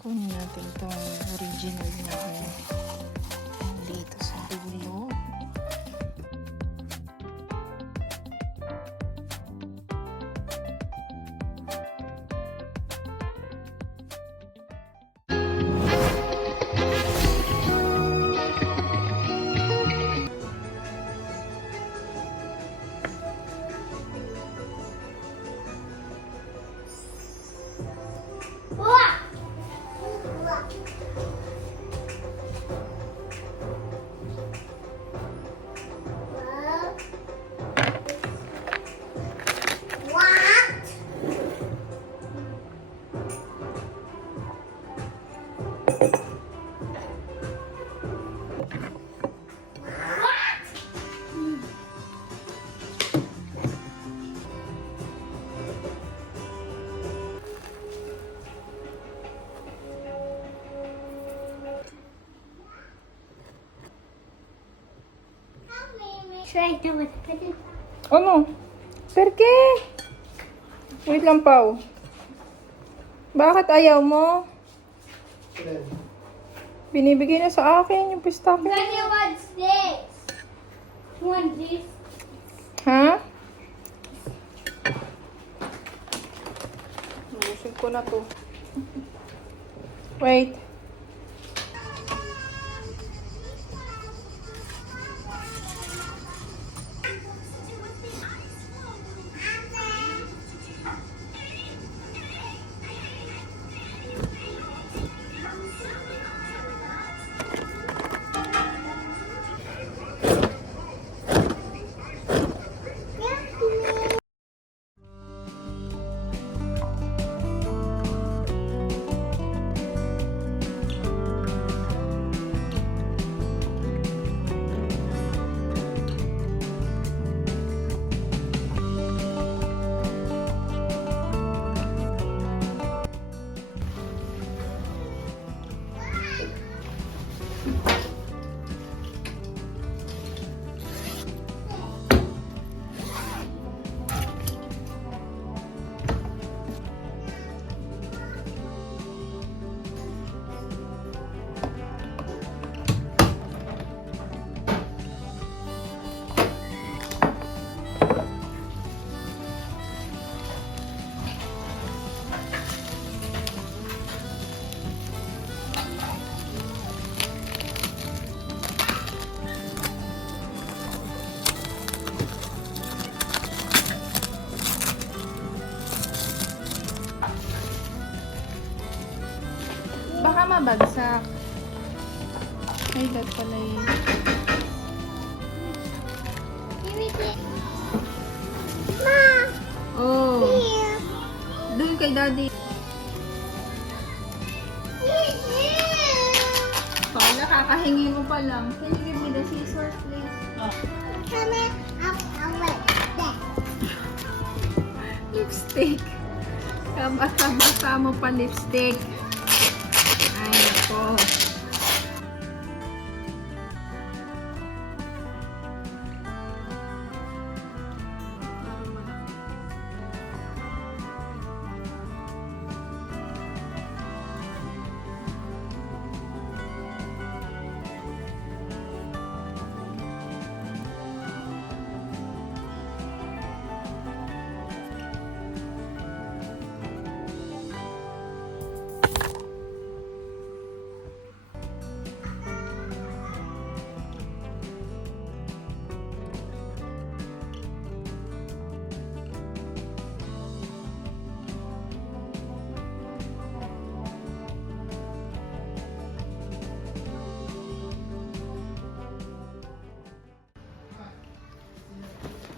Kunin natin itong original na dito sa dulo. Try to with it. Ano? Perke? Wait lang, Pao. Bakit ayaw mo? Binibigay na sa akin yung pistachio. Daddy wants this. You want this? Ha? Ubusin ko na to. Wait. Baka mabagsak. Ay, dad pala yun. Give me this. Ma. Oh. Here. Doon kay daddy. Oh, nakakahingi mo pa lang. Can you give me the scissors, please? Come here. I'll wait. There. Lipstick. Kabata-bata mo pa lipstick. Ay, nako.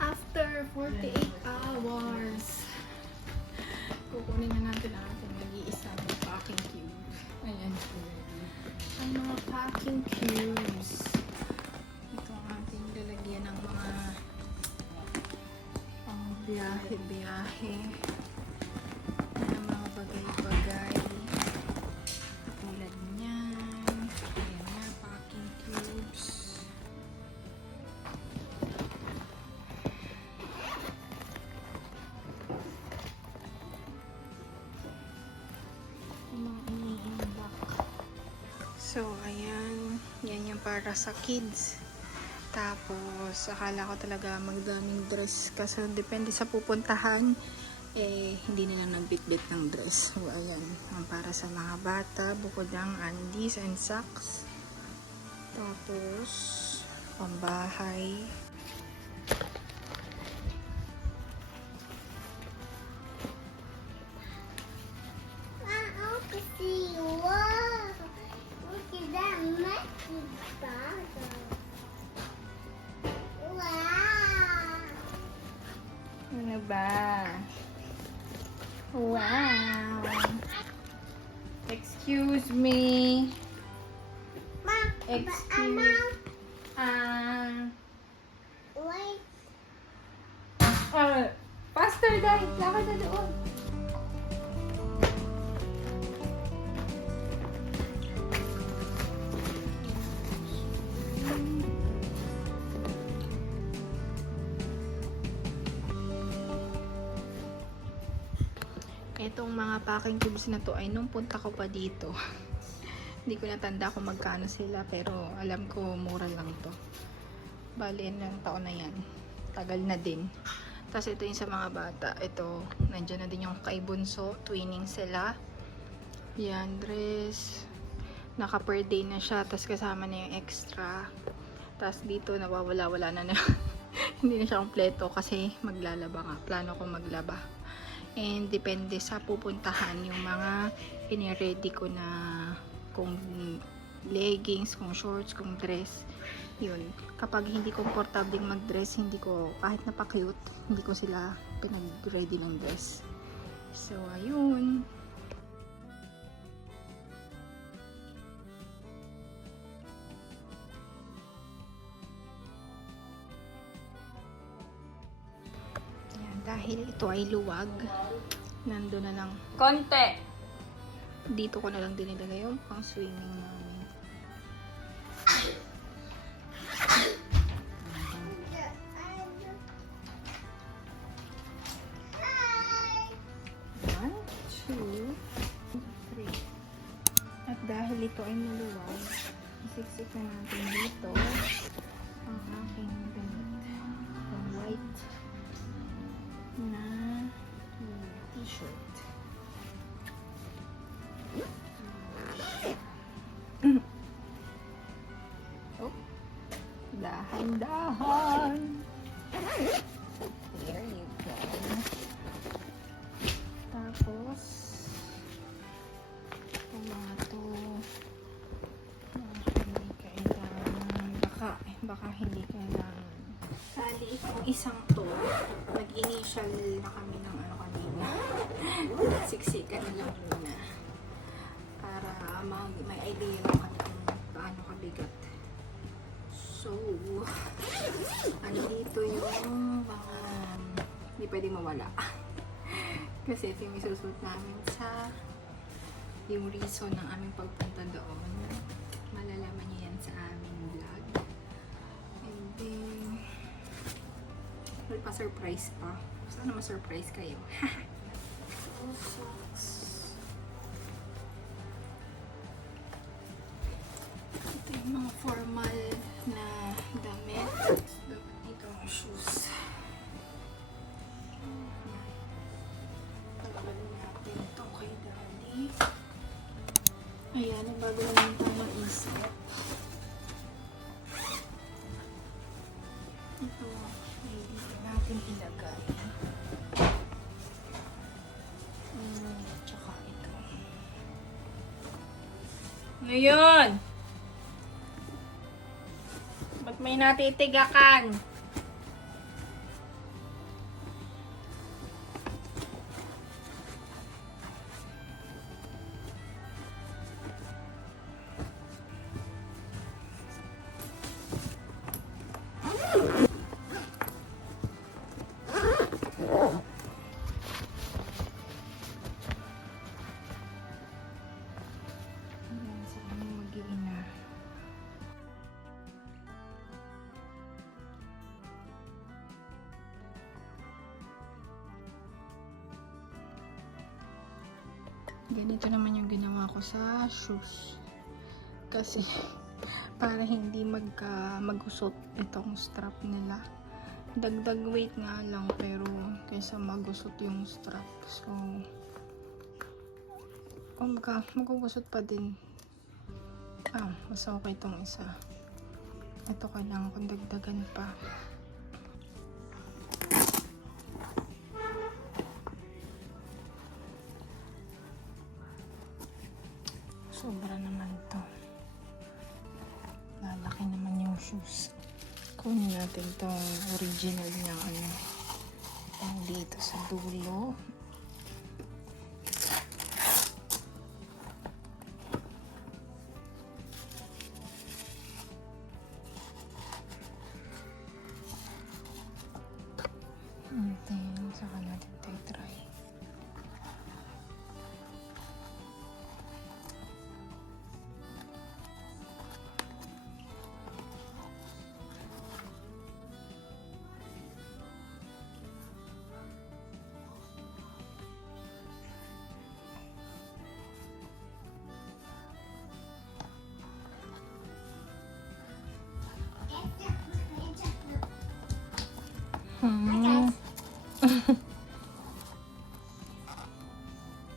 After 48 hours, kukunin na natin ang ating nag-iisang packing cube. Ayan. Ang mga packing cubes. Ito ang ating lalagyan ng mga pang biyahe-biyahe. Ng mga bagay-bagay. Tulad niyan. Ayan na, packing cubes. Mga iniinom So, ayan. Yan yung para sa kids. Tapos, akala ko talaga magdaming dress. Kasi depende sa pupuntahan, hindi nila nagbitbit ng dress. So, ayan. Ang para sa mga bata, bukod ng undies and socks. Tapos, pambahay. Wow, see. Wow. Look at that monkey bottle. Wow. Ano ba? Wow! Excuse me. Mom, Excuse. wait. Faster, Dai. Lakad na doon. Itong mga packing cubes na to ay nung punta ko pa dito. Hindi ko natanda kung magkano sila pero alam ko mura lang to. Bali, ilang taon na yan. Tagal na din. Tapos ito yung sa mga bata. Ito, nandiyan na din yung kay Bunso. Twinning sila. Yan, dress. Naka per day na siya. Tapos kasama na yung extra. Tapos dito, nawawala-wala na. Hindi na siya kompleto kasi maglalaba nga. Plano ko maglaba. And depende sa pupuntahan yung mga ini-ready ko na kung leggings, kung shorts, kung dress. Yun. Kapag hindi komportable mag-dress, hindi ko, kahit napaka-cute, hindi ko sila pinag-ready ng dress. So, ayun. Yan, dahil ito ay luwag, nandun na lang. Konti! Dito ko na lang din nilagay yung pang swimming namin. One, two, three. At dahil ito ay maluwag, isiksik na natin dito ang aking damit. Yung white na t-shirt. Oh, dahan-dahan. There you go. Tapos, itong mga to, hindi kailangan, baka hindi kailangan. Sali, itong isang to, nag-initial na kami ng ano kanina. Siksikan na lang muna. Para may idea lang kami kung paano kabigat. So, andito yung mga hindi pwedeng mawala. Kasi ito yung isusuot namin sa yung reason ng aming pagpunta doon. Malalaman niyo yan sa aming vlog. And then, may pa-surprise pa. Sana ma-surprise kayo. Ito yung mga formal na damit. Ito ang shoes. Pagkakalin natin ito kay Daddy. Ayan, bago naman tayo isip. Ito, dito natin ilagay. Tsaka ito. Ngayon! Ba't may natitigakan? Ayan, sa aming mag-iina. Ganito naman yung ginawa ko sa shoes. Kasi para hindi magusot itong strap nila. Dagdag weight nga lang pero kaysa magusot yung strap. So magugusot pa din. Mas okay itong isa. Ito kailangan kong dagdagan pa. Sobra naman to. Lalaki naman yung shoes. Kunin natin tong original niya yung dito sa dulo. And then, saka natin ito i-try.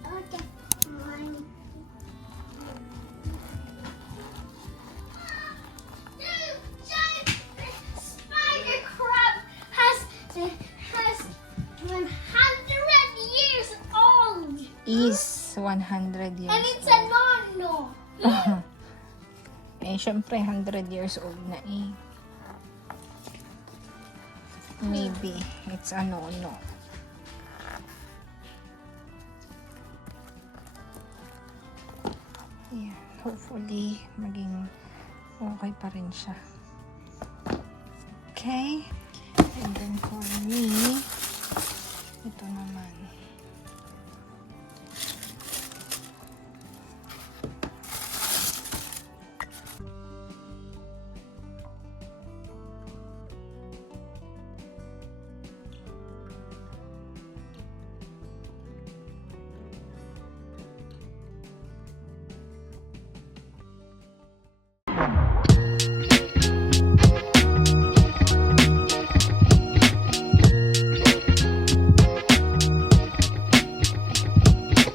Okay, one. The giant spider crab has 100 years old. Is 100 years And it's a nono. Eh, syempre, 100 years old na eh. Maybe, it's no. Yeah, hopefully, maging okay pa rin siya. Okay? And then for me, ito naman.